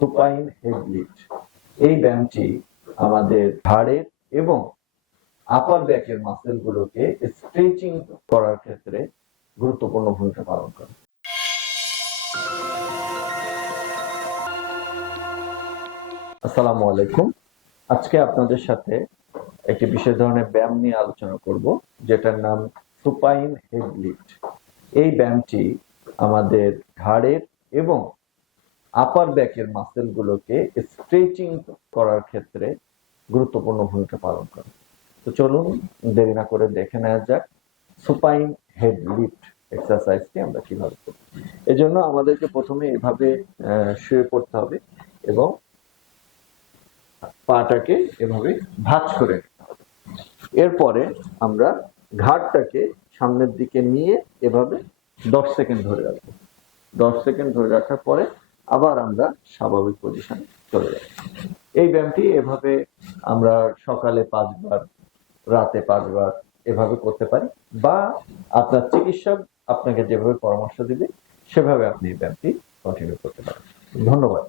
Supine head lift এই ব্যায়ামটি আমাদের ঘাড়ের এবং আপার ব্যাকের মাসেল গুলোকে স্ট্রেচিং করার ক্ষেত্রে গুরুত্বপূর্ণ ভূমিকা পালন করে। আসসালামু আলাইকুম। আজকে আপনাদের সাথে একটি বিশেষ ধরনের ব্যায়াম নিয়ে আলোচনা করব, যেটার নাম সুপাইন হেড লিফট এই ব্যায়ামটি আমাদের ঘাড়ের এবং আপার ব্যাকের মাসেল গুলোকে স্ট্রেচিং করার ক্ষেত্রে গুরুত্বপূর্ণ ভূমিকা পালন করে। তো চলুন, দেরি না করে দেখে নেওয়া যাক সুপাইন হেড লিফট এক্সারসাইজটি আমরা কীভাবে করব এজন্য আমাদেরকে প্রথমে এভাবে শুয়ে পড়তে হবে এবং পাটাকে এভাবে ভাঁজ করে নিতে হবে। এরপরে আমরা ঘাটটাকে সামনের দিকে নিয়ে এভাবে দশ সেকেন্ড ধরে রাখব। দশ সেকেন্ড ধরে রাখার পরে আবার আমরা স্বাভাবিক পজিশনে চলে যাই। এই ব্যায়ামটি এভাবে আমরা সকালে পাঁচবার, রাতে পাঁচবার এভাবে করতে পারি বা আপনার চিকিৎসক আপনাকে যেভাবে পরামর্শ দিবে, সেভাবে আপনি এই ব্যায়ামটি কন্টিনিউ করতে পারেন। ধন্যবাদ।